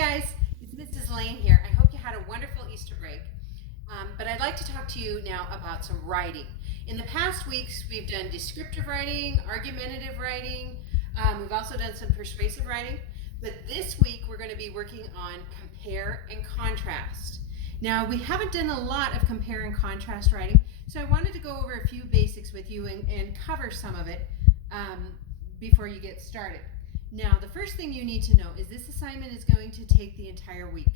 guys, it's Mrs. Lane here. I hope you had a wonderful Easter break. But I'd like to talk to you now about some writing. In the past weeks, we've done descriptive writing, argumentative writing. We've also done some persuasive writing. But this week, we're going to be working on compare and contrast. Now, we haven't done a lot of compare and contrast writing, so I wanted to go over a few basics with you and cover some of it before you get started. Now, the first thing you need to know is this assignment is going to take the entire week.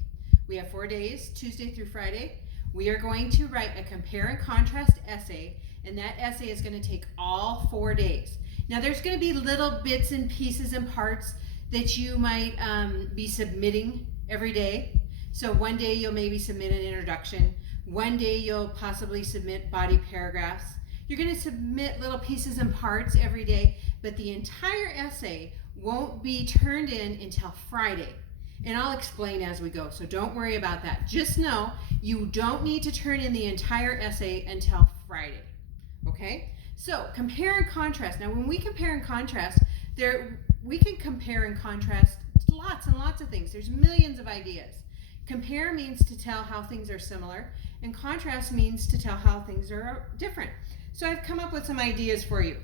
We have 4 days, Tuesday through Friday. We are going to write a compare and contrast essay, and that essay is going to take all 4 days. Now, there's going to be little bits and pieces and parts that you might be submitting every day. So one day you'll maybe submit an introduction. One day you'll possibly submit body paragraphs. You're going to submit little pieces and parts every day, but the entire essay won't be turned in until Friday. And I'll explain as we go, so don't worry about that. Just know you don't need to turn in the entire essay until Friday. Okay? So compare and contrast. Now when we compare and contrast, we can compare and contrast lots and lots of things. There's millions of ideas. Compare means to tell how things are similar, and contrast means to tell how things are different. So I've come up with some ideas for you.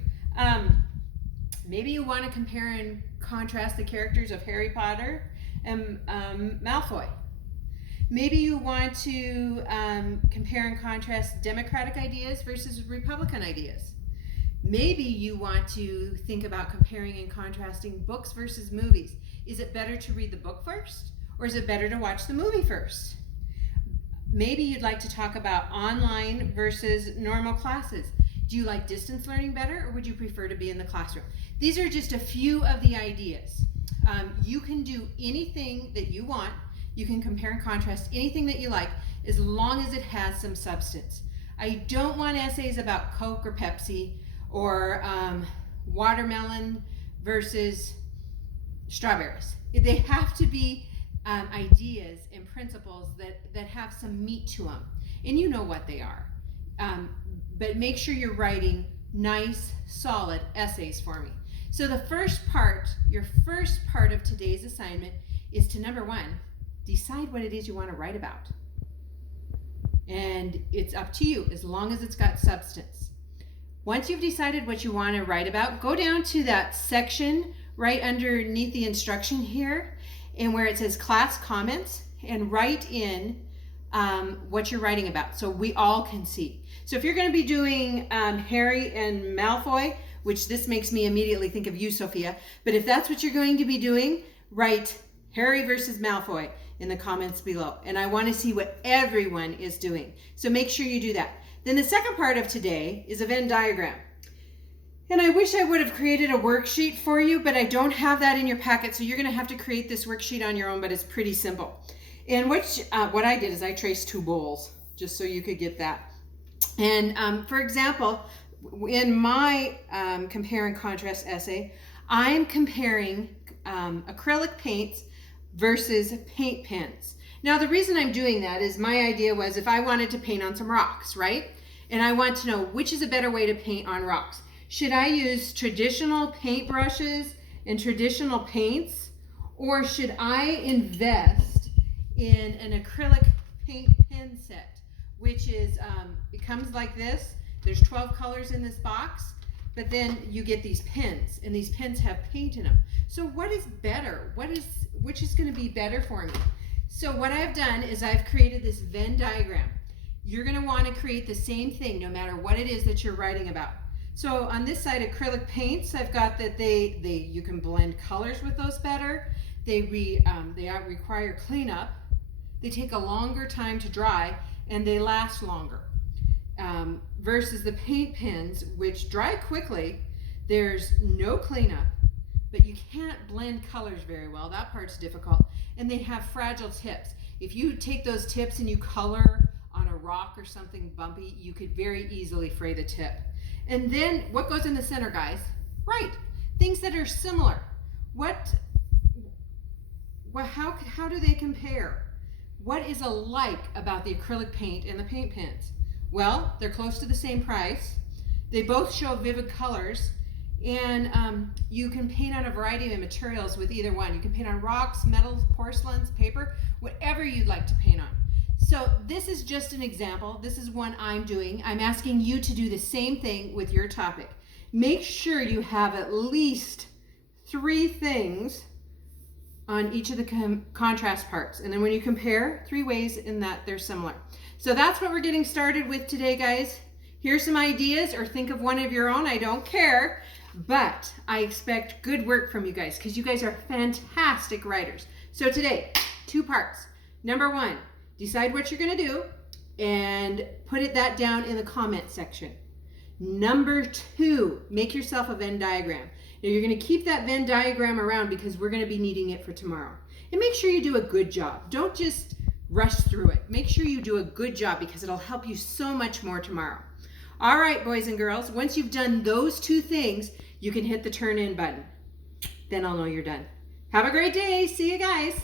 Maybe you want to compare and contrast the characters of Harry Potter and Malfoy. Maybe you want to compare and contrast Democratic ideas versus Republican ideas. Maybe you want to think about comparing and contrasting books versus movies. Is it better to read the book first, or is it better to watch the movie first? Maybe you'd like to talk about online versus normal classes. Do you like distance learning better, or would you prefer to be in the classroom? These are just a few of the ideas. You can do anything that you want. You can compare and contrast anything that you like, as long as it has some substance. I don't want essays about Coke or Pepsi, or watermelon versus strawberries. They have to be ideas and principles that have some meat to them. And you know what they are. But make sure you're writing nice, solid essays for me. So the first part, your first part of today's assignment is to, number one, decide what it is you want to write about. And it's up to you, as long as it's got substance. Once you've decided what you want to write about, go down to that section right underneath the instruction here, and where it says class comments, and write in what you're writing about so we all can see. So if you're going to be doing Harry and Malfoy, which this makes me immediately think of you, Sophia, but if that's what you're going to be doing, write Harry versus Malfoy in the comments below. And I want to see what everyone is doing. So make sure you do that. Then the second part of today is a Venn diagram. And I wish I would have created a worksheet for you, but I don't have that in your packet, so you're going to have to create this worksheet on your own, but it's pretty simple. And what I did is I traced 2 bowls, just so you could get that. And for example, in my compare and contrast essay, I'm comparing acrylic paints versus paint pens. Now, the reason I'm doing that is my idea was if I wanted to paint on some rocks, right? And I want to know which is a better way to paint on rocks. Should I use traditional paint brushes and traditional paints, or should I invest in an acrylic paint pen set, which is, it comes like this. There's 12 colors in this box, but then you get these pens, and these pens have paint in them. So what is better? Which is going to be better for me? So what I've done is I've created this Venn diagram. You're going to want to create the same thing no matter what it is that you're writing about. So on this side, acrylic paints, I've got that you can blend colors with those better. They require cleanup. They take a longer time to dry, and they last longer. Versus the paint pens, which dry quickly. There's no cleanup, but you can't blend colors very well. That part's difficult. And they have fragile tips. If you take those tips and you color on a rock or something bumpy, you could very easily fray the tip. And then what goes in the center, guys? Right, things that are similar. How do they compare? What is alike about the acrylic paint and the paint pens? Well, they're close to the same price. They both show vivid colors, And you can paint on a variety of materials with either one. You can paint on rocks, metals, porcelains, paper, whatever you'd like to paint on. So this is just an example. This is one I'm doing. I'm asking you to do the same thing with your topic. Make sure you have at least 3 things on each of the contrast parts. And then when you compare, 3 ways in that they're similar. So that's what we're getting started with today, guys. Here's some ideas, or think of one of your own. I don't care. But I expect good work from you guys because you guys are fantastic writers. So today, 2 parts. Number 1, decide what you're going to do and put that down in the comment section. Number 2, make yourself a Venn diagram. Now you're going to keep that Venn diagram around because we're going to be needing it for tomorrow. And make sure you do a good job. Don't just rush through it. Make sure you do a good job because it'll help you so much more tomorrow. All right, boys and girls, once you've done those 2 things, you can hit the turn in button. Then I'll know you're done. Have a great day. See you guys.